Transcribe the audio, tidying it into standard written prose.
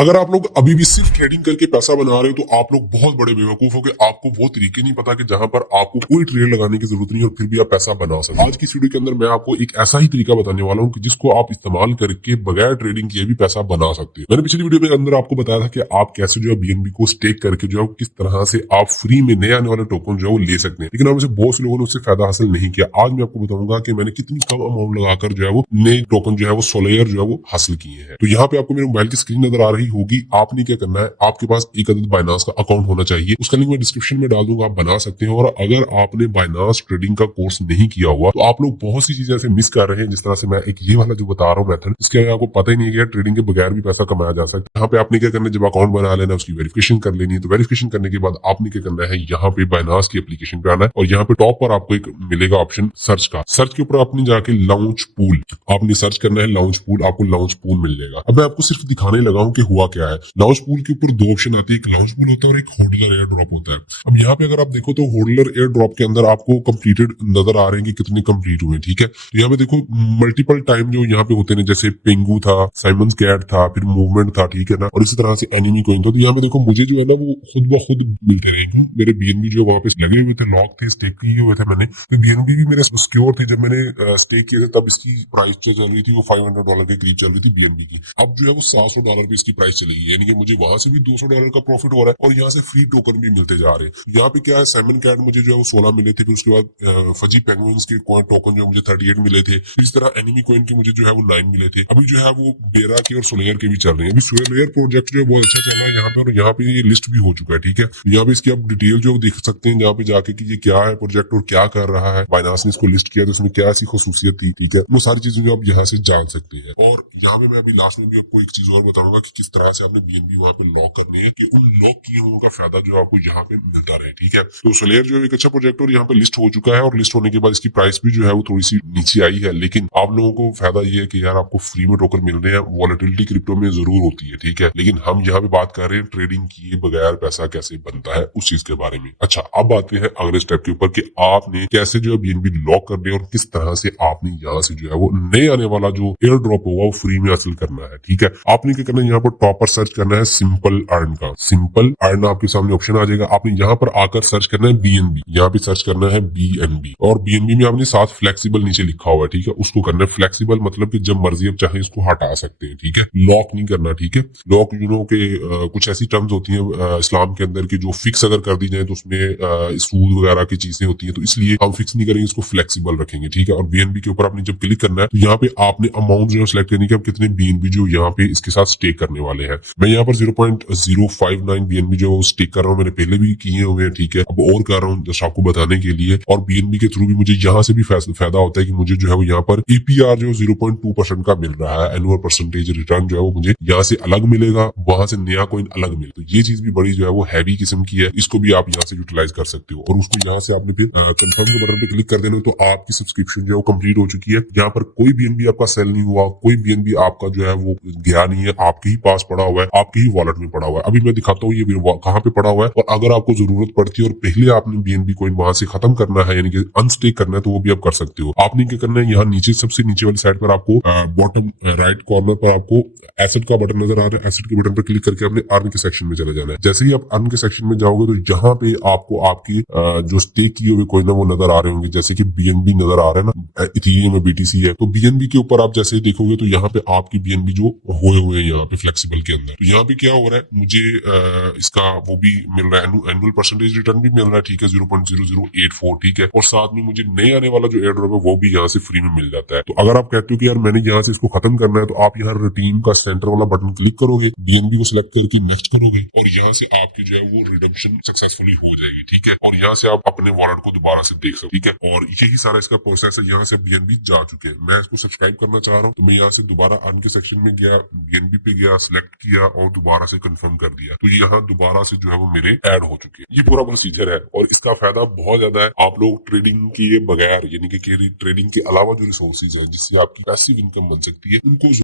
अगर आप लोग अभी भी सिर्फ ट्रेडिंग करके पैसा बना रहे हो तो आप लोग बहुत बड़े बेवकूफ हो कि आपको वो तरीके नहीं पता कि जहां पर आपको कोई ट्रेड लगाने की जरूरत नहीं और फिर भी आप पैसा बना सकते। आज की इस वीडियो के अंदर मैं आपको एक ऐसा ही तरीका बताने वाला हूं कि जिसको आप इस्तेमाल करके बगैर ट्रेडिंग किए भी पैसा बना सकते हो। मैंने पिछली वीडियो में अंदर आपको बताया था कि आप कैसे जो है बीएनबी को स्टेक करके जो है किस तरह से आप फ्री में नए आने वाले टोकन जो है वो ले सकते हैं, लेकिन आप बहुत से लोगों ने उससे फायदा हासिल नहीं किया। आज मैं आपको बताऊंगा कि मैंने कितनी कम अमाउंट लगाकर जो है वो नए टोकन जो है वो सोलेयर जो है वो हासिल किए हैं। तो यहाँ पे आपको मेरे मोबाइल की स्क्रीन नजर आ रही होगी। आपने क्या करना है, आपके पास एक अदद बाइनांस का अकाउंट होना चाहिए। उसका लिंक मैं डिस्क्रिप्शन में डाल दूंगा, आप बना सकते हैं। और अगर आपने बाइनांस ट्रेडिंग का कोर्स नहीं किया हुआ तो आप लोग बहुत सी चीजें ऐसे मिस कर रहे हैं। जिस तरह से मैं एक ये वाला जो बता रहा हूँ मेथड, इसके आगे आपको पता ही नहीं है कि ट्रेडिंग के बगैर भी पैसा कमाया जा सकता है। यहाँ पे आपने क्या करना है, जब अकाउंट बना लेना उसकी वेरिफिकेशन कर लेनी है। तो वेरिफिकेशन करने के बाद आपने क्या करना है, यहाँ पे बाइनांस की एप्लीकेशन पे आना है और यहाँ पे टॉप पर आपको एक मिलेगा ऑप्शन सर्च का। सर्च के ऊपर आपने जाके लॉन्च पूल आपने सर्च करना है, लॉन्च पूल, आपको लॉन्च पूल मिल जाएगा। अब मैं आपको सिर्फ दिखाने लगा हूँ कि हुआ क्या है। लॉन्च पूल के ऊपर दो ऑप्शन आती है, एक लॉन्च पूल होता है और एक होल्डर एयर ड्रॉप होता है। अब यहाँ पे अगर आप देखो तो होल्डर एयर ड्रॉप के अंदर आपको कंप्लीटेड नजर आ रहे हैं कि कितने कंप्लीट हुए, ठीक है। तो यहाँ पे देखो मल्टीपल टाइम जो यहाँ पे होते हैं, जैसे पेंगू था, साइमंस कैट था, फिर मूवमेंट था, ठीक है ना, और इसी तरह से एनिमी कोइन था। तो यहाँ पे देखो मुझे जो है ना वो खुद ब खुद मिलते रहेगी। मेरे बीएनबी जो वहाँ पे लगे हुए थे, लॉक थे, स्टेक किए हुए थे मैंने, तो बीएनबी भी मेरे सिक्योर थे। जब मैंने स्टेक किए थे तब इसकी प्राइस जो चल रही थी वो $500 के करीब चल रही थी बीएनबी की। अब जो है वो $700 पे इसकी प्राइस चलेगी, यानी कि मुझे वहां से भी $200 का प्रॉफिट हो रहा है और यहाँ से फ्री टोकन भी मिलते जा रहे हैं। यहाँ पे क्या है, साइमन कैट मुझे जो है वो 16 मिले थे, फिर उसके बाद फजी पेंगुइन्स के टोकन जो मुझे 38 मिले थे, फिर इस तरह एनिमी कॉइन के मुझे जो है वो 9 मिले थे। अभी जो है वो बेरा के और सोलेयर के भी चल रहे हैं। अभी सोलेयर प्रोजेक्ट जो है बहुत अच्छा चल रहा है यहाँ पे, और यहाँ पे ये लिस्ट भी हो चुका है, ठीक है। यहाँ पे इसकी आप डिटेल जो देख सकते हैं जहाँ पे जाके कि ये क्या है प्रोजेक्ट और क्या कर रहा है। बाइनांस ने इसको लिस्ट किया तो इसमें क्या ऐसी खसूसियत थी, ठीक है, वो सारी चीजें जो आप यहाँ से जान सकते हैं। और यहाँ पे मैं अभी लास्ट में भी आपको एक चीज और बताऊंगा कि किस तरह से आपने बीएनबी वहाँ पे लॉक करनी है कि उन लॉक किए हुए का फायदा जो आपको यहाँ पे मिलता रहे, ठीक है। तो सोलेयर जो है एक अच्छा प्रोजेक्ट और यहाँ पे लिस्ट हो चुका है, और लिस्ट होने के बाद इसकी प्राइस भी जो है वो थोड़ी सी नीचे आई है। लेकिन आप लोगों को फायदा ये है कि यार आपको फ्री में टोकन मिल रहे हैं। वॉलेटिलिटी क्रिप्टो में जरूर होती है, ठीक है, लेकिन हम यहाँ पे बात कर रहे हैं ट्रेडिंग किए बगैर पैसा कैसे बनता है उस चीज के बारे में। अच्छा, अब आते हैं अगले स्टेप के ऊपर कि आपने कैसे जो है बीएनबी लॉक करने और किस तरह से आपने यहाँ से जो है वो नए आने वाला जो एयर ड्रॉप होगा वो फ्री में हासिल करना है, ठीक है। आपने क्या करना है, यहाँ पर टॉप पर सर्च करना है सिंपल अर्न का। सिंपल अर्न आपके सामने ऑप्शन आ जाएगा। आपने यहाँ पर आकर सर्च करना है बीएनबी, यहाँ पे सर्च करना है बीएनबी, और बीएनबी में आपने साथ फ्लेक्सिबल नीचे लिखा हुआ है, ठीक है, उसको करना है फ्लेक्सिबल, मतलब कि जब मर्जी आप चाहे इसको हटा सकते हैं, ठीक है, लॉक नहीं करना, ठीक है। लॉक यू नो के कुछ ऐसी टर्म्स होती हैं इस्लाम के अंदर की जो फिक्स अगर कर दी जाए तो उसमें सूद वगैरह की चीजें होती हैं, तो इसलिए हम फिक्स नहीं करेंगे, इसको फ्लेक्सिबल रखेंगे, ठीक है। और बीएनबी के ऊपर आपने जब क्लिक करना है तो यहाँ पे आपने अमाउंट जो है सिलेक्ट करनी है कि आप कितने बीएनबी जो यहाँ पे इसके साथ स्टेक करने वाले हैं। मैं यहाँ पर 0.059 बीएनबी जो स्टेक कर रहा हूँ, मैंने पहले भी किए हुए हैं, ठीक है, अब और कर रहा हूँ जस्ट आपको बताने के लिए। और बीएनबी के थ्रू भी मुझे यहाँ से भी फायदा होता है कि मुझे जो है वो यहाँ पर एपीआर जो 0.2% का मिल रहा है, एनुअल परसेंटेज रिटर्न जो है वो मुझे यहाँ से अलग मिलेगा, वहां से नया कोइन अलग मिले। तो ये चीज भी बड़ी जो है वो हैवी किस्म की है, इसको भी आप यहाँ से यूटिलाइज कर सकते हो। और उसको यहाँ से आपने फिर कंफर्म के बटन पे क्लिक कर देना तो आपकी सब्सक्रिप्शन जो है वो कंप्लीट हो चुकी है। यहाँ पर कोई बीएनबी आपका सेल नहीं हुआ, कोई बीएनबी आपका जो है वो गया नहीं है, आपके ही पास पड़ा हुआ है, आपके ही वॉलेट में पड़ा हुआ है। अभी मैं दिखाता हूँ ये कहाँ पे पड़ा हुआ है, और अगर आपको जरूरत पड़ती है और पहले आपने बीएनबी कोइन वहां से खत्म करना है, यानी कि अनस्टेक करना है, तो वो भी आप कर सकते हो। आपने क्या करना है, यहाँ नीचे सबसे नीचे वाली साइड पर आपको बॉटम राइट कॉर्नर पर आपको एसेट का बटन नजर आ रहा है। एसेट के बटन पर क्लिक करके आपने अर्न के सेक्शन में चले जाना है। जैसे ही आप अर्न के सेक्शन में जाओगे तो यहाँ पे आपको आपकी जो स्टेक किए हुए कोइन है वो नजर आ रहे होंगे, जैसे कि बीएनबी नजर आ रहे हैं ना, इथेरियम में बीटीसी है। तो बीएनबी के ऊपर आप जैसे देखोगे तो यहाँ पे आपकी बीएनबी जो हुए हैं यहाँ पे फ्लेक्सिबल के अंदर, तो यहाँ पे क्या हो रहा है, मुझे इसका वो भी मिल रहा है, एनुअल परसेंटेज रिटर्न भी मिल रहा है, ठीक है, 0.0084, ठीक है, और साथ में मुझे नए आने वाला जो एयर ड्रॉप है वो भी यहाँ से फ्री में मिल जाता है। तो अगर आप कहते हो कि यार मैंने यहाँ से इसको खत्म करना है, तो आप यहाँ रूटीन का सेंटर वाला बटन क्लिक करोगे, बीएनबी को सिलेक्ट करके नेक्स्ट करोगे, और यहाँ से आपकी जो है वो रिडेम्पशन सक्सेसफुली हो जाएगी, ठीक है। और यहाँ से आप अपने वॉलेट को दोबारा से देख सकते, ठीक है। और यही सारा इसका प्रोसेस है। यहाँ से बीएनबी जा चुके हैं, मैं इसको सब्सक्राइब करना चाह रहा हूँ, तो मैं यहाँ से दोबारा अर्न के सेक्शन में गया, बीएनबी पे गया, सिलेक्ट किया और दोबारा से कंफर्म कर दिया, तो यहाँ दोबारा से जो है वो मेरे ऐड हो चुके हैं। ये पूरा प्रोसीजर है और इसका फायदा बहुत ज्यादा है। आप लोग ट्रेडिंग किए बगैर, यानी कि ट्रेडिंग के अलावा जो रिसोर्सेज है जिससे आपकी पैसिव इनकम बन सकती है, उनको